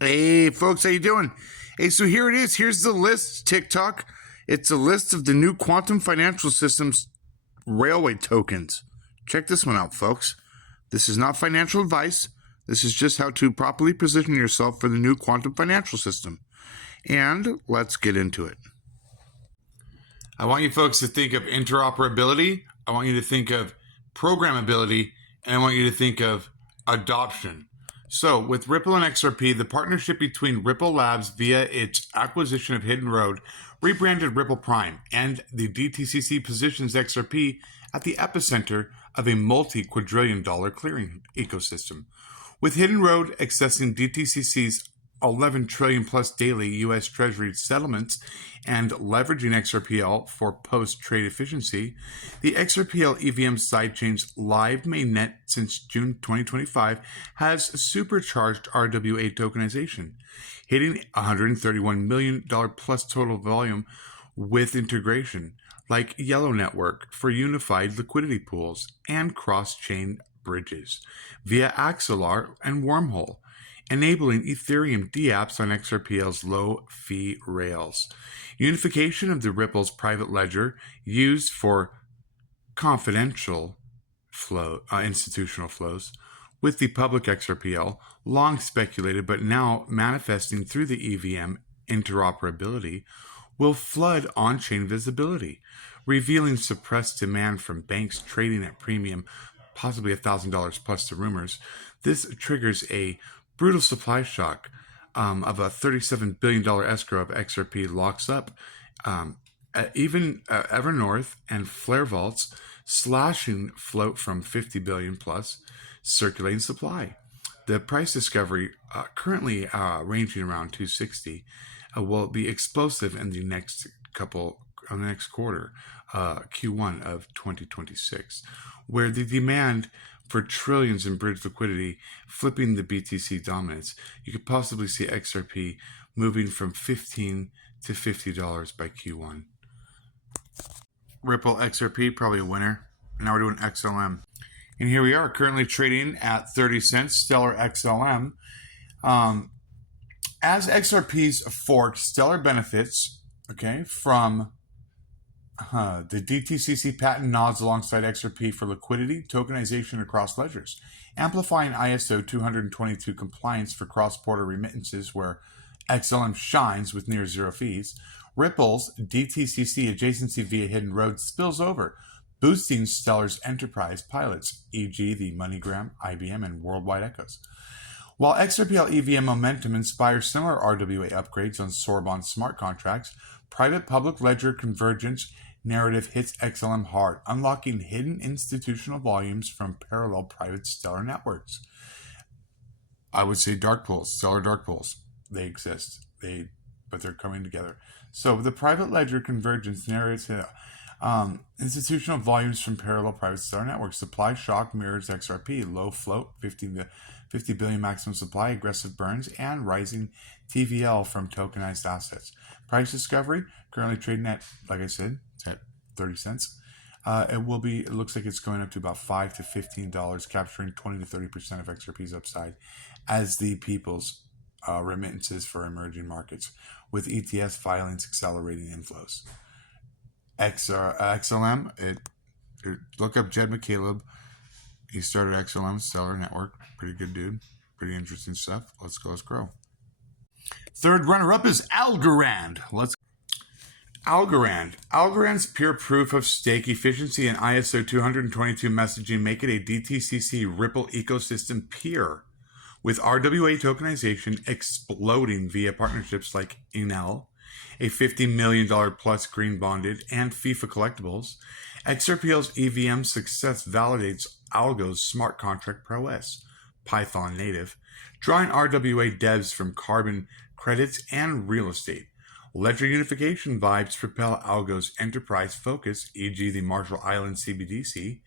Hey folks, how you doing? Hey, so here it is. Here's the list, TikTok. It's a list of the new quantum financial systems railway tokens. Check this one out, folks. This is not financial advice. This is just how to properly position yourself for the new quantum financial system. And let's get into it. I want you folks to think of interoperability. I want you to think of programmability, and I want you to think of adoption. So with Ripple and XRP, the partnership between Ripple Labs via its acquisition of Hidden Road, rebranded Ripple Prime, and the DTCC positions XRP at the epicenter of a multi-quadrillion-dollar clearing ecosystem. With Hidden Road accessing DTCC's 11 trillion plus daily U.S. Treasury settlements and leveraging XRPL for post-trade efficiency, the XRPL EVM sidechain's live mainnet since June 2025 has supercharged RWA tokenization, hitting $131 million plus total volume with integration like Yellow Network for unified liquidity pools and cross-chain bridges via Axelar and Wormhole, enabling Ethereum dApps on XRPL's low-fee rails. Unification of the Ripple's private ledger used for confidential institutional flows with the public XRPL, long speculated but now manifesting through the EVM interoperability, will flood on-chain visibility, revealing suppressed demand from banks trading at premium, possibly $1,000 plus to rumors. This triggers a brutal supply shock of a $37 billion escrow of XRP locks up even Evernorth and Flare Vaults, slashing float from 50 billion plus circulating supply. The price discovery, currently ranging around 260, will be explosive in the next quarter, Q1 of 2026, where the demand for trillions in bridge liquidity flipping the BTC dominance. You could possibly see XRP moving from $15 to $50 by Q1. Ripple XRP, probably a winner. Now we're doing XLM. And here we are, currently trading at 30 cents, Stellar XLM. As XRP's fork, Stellar benefits, from the DTCC patent nods alongside XRP for liquidity, tokenization across ledgers, amplifying ISO 222 compliance for cross-border remittances where XLM shines with near zero fees. Ripple's DTCC adjacency via Hidden Road spills over, boosting Stellar's enterprise pilots, e.g. the MoneyGram, IBM, and Worldwide Echoes. While XRPL EVM momentum inspires similar RWA upgrades on Sorbonne smart contracts, private public ledger convergence narrative hits XLM hard, unlocking hidden institutional volumes from parallel private Stellar networks. I would say dark pools, Stellar dark pools. They exist, but they're coming together. So the private ledger convergence narrates institutional volumes from parallel private Stellar networks. Supply shock mirrors XRP, low float, 50 billion maximum supply, aggressive burns, and rising TVL from tokenized assets. Price discovery, currently trading at, like I said, it's at 30 cents. It looks like it's going up to about $5 to $15, capturing 20 to 30% of XRP's upside as the people's remittances for emerging markets, with ETS filings accelerating inflows. XLM, look up Jed McCaleb. He started XLM, Stellar Network. Pretty good dude. Pretty interesting stuff. Let's grow. Third runner-up is Algorand. Algorand's pure proof of stake efficiency and ISO 222 messaging make it a DTCC Ripple ecosystem peer, with RWA tokenization exploding via partnerships like Enel, a $50 million plus green bonded, and FIFA collectibles. XRPL's EVM success validates Algo's smart contract prowess, Python native, drawing RWA devs from carbon credits and real estate. Ledger unification vibes propel Algo's enterprise focus, e.g. the Marshall Islands CBDC,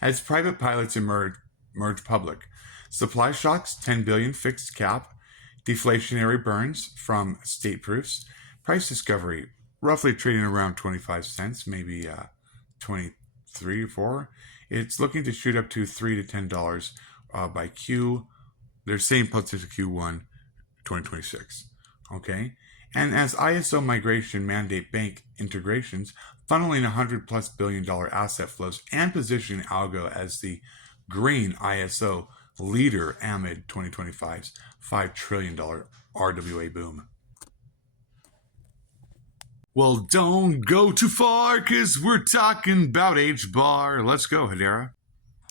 as private pilots merge public. Supply shocks, 10 billion fixed cap, deflationary burns from state proofs, price discovery, roughly trading around 25 cents, maybe 23 or 4. It's looking to shoot up to $3 to $10 by Q. They're saying potential Q1 2026. Okay? And as ISO migration mandate bank integrations, funneling $100+ billion asset flows and positioning Algo as the green ISO leader amid 2025's $5 trillion RWA boom. Well, don't go too far, because we're talking about H-Bar. Let's go, Hedera.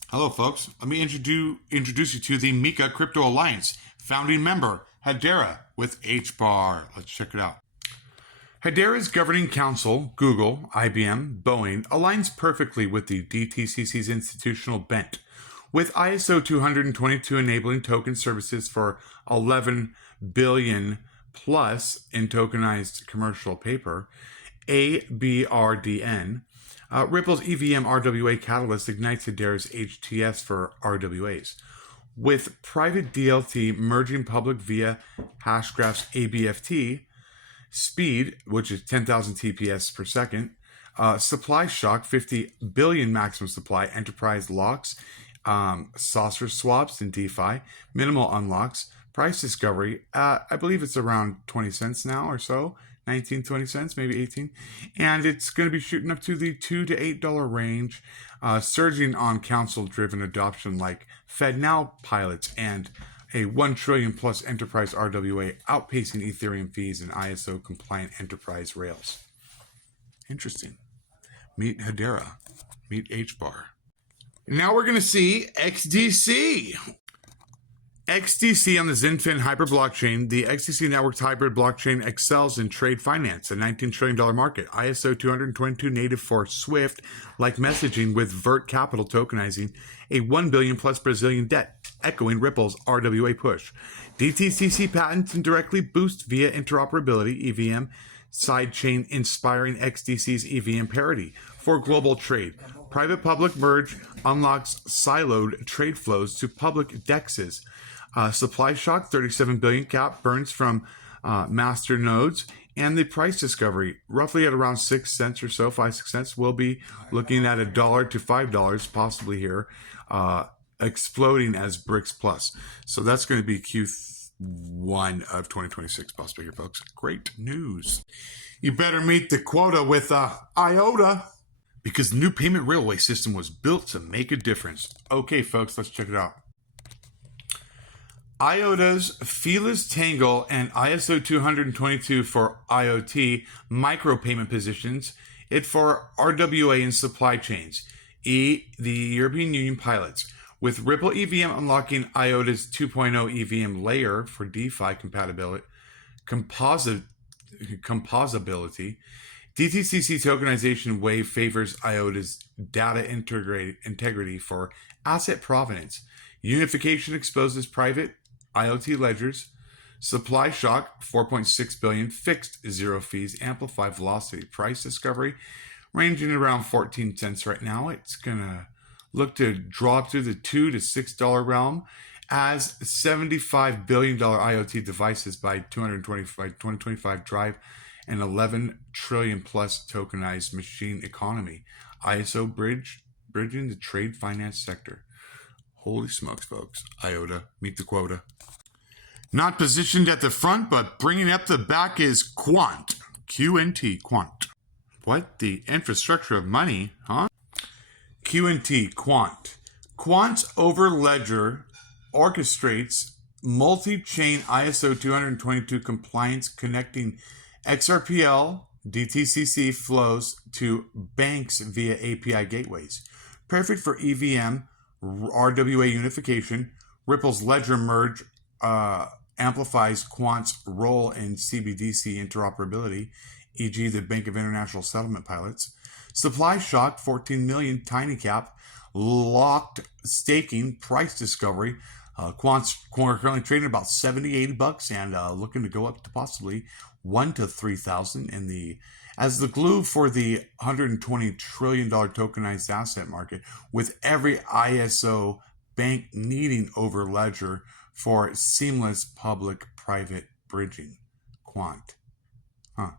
Hello, folks. Let me introduce you to the Mika Crypto Alliance founding member, Hedera, with H-Bar. Let's check it out. Hedera's governing council, Google, IBM, Boeing, aligns perfectly with the DTCC's institutional bent, with ISO 222 enabling token services for 11 billion plus in tokenized commercial paper, ABRDN. Ripple's EVM RWA Catalyst ignites Hedera's HTS for RWAs, with private DLT merging public via Hashgraph's ABFT, speed, which is 10,000 TPS per second, supply shock, 50 billion maximum supply, enterprise locks, saucer swaps in DeFi, minimal unlocks, price discovery, I believe it's around 20 cents now or so, 19, 20 cents, maybe 18. And it's going to be shooting up to the $2 to $8 range, surging on council-driven adoption like FedNow pilots and a 1 trillion plus enterprise RWA outpacing Ethereum fees and ISO compliant enterprise rails. Interesting. Meet Hedera. Meet H-Bar. Now we're going to see XDC. XDC on the XinFin Hyper blockchain. The XDC networked hybrid blockchain excels in trade finance, a $19 trillion market. ISO 222 native for Swift-like messaging with Vert Capital tokenizing a 1 billion plus Brazilian debt, echoing Ripple's RWA push. DTCC patents indirectly boost via interoperability, EVM, sidechain inspiring XDC's EVM parity for global trade. Private-public merge unlocks siloed trade flows to public DEXs. Supply shock, 37 billion cap burns from master nodes, and the price discovery, roughly at around 6 cents or so, 5-6 cents. We'll be looking at $1 to $5 possibly here, exploding as BRICS Plus. So that's going to be Q1 of 2026 possibly here, folks. Great news. You better meet the quota with IOTA, because the new payment railway system was built to make a difference. Okay, folks, let's check it out. IOTA's Feelers Tangle and ISO 222 for IoT micropayment positions it for RWA and supply chains. The European Union pilots. With Ripple EVM unlocking IOTA's 2.0 EVM layer for DeFi composability, DTCC tokenization wave favors IOTA's data integrity for asset provenance. Unification exposes private IoT ledgers. Supply shock, 4.6 billion, fixed zero fees, amplify velocity. Price discovery, ranging around 14 cents right now. It's gonna look to drop to the $2 to $6 realm as $75 billion IoT devices by 2025 drive an 11 trillion plus tokenized machine economy. ISO bridging the trade finance sector. Holy smokes, folks. IOTA, meet the quota. Not positioned at the front, but bringing up the back is Quant. QNT, Quant. What? The infrastructure of money, huh? QNT, Quant. Quant's Overledger orchestrates multi-chain ISO 222 compliance connecting XRPL DTCC flows to banks via API gateways. Perfect for EVM, RWA unification. Ripple's ledger merge amplifies Quant's role in CBDC interoperability, e.g. the Bank of International Settlement pilots. Supply shock, 14 million tiny cap, locked staking, price discovery. Quant's currently trading about $70-$80 and looking to go up to possibly 1 to 3,000 in the as the glue for the $120 trillion tokenized asset market, with every ISO bank needing Overledger for seamless public-private bridging. Quant. Huh.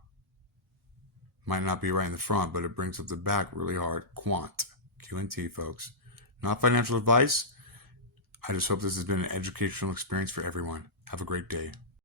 Might not be right in the front, but it brings up the back really hard. Quant. QNT, folks. Not financial advice. I just hope this has been an educational experience for everyone. Have a great day.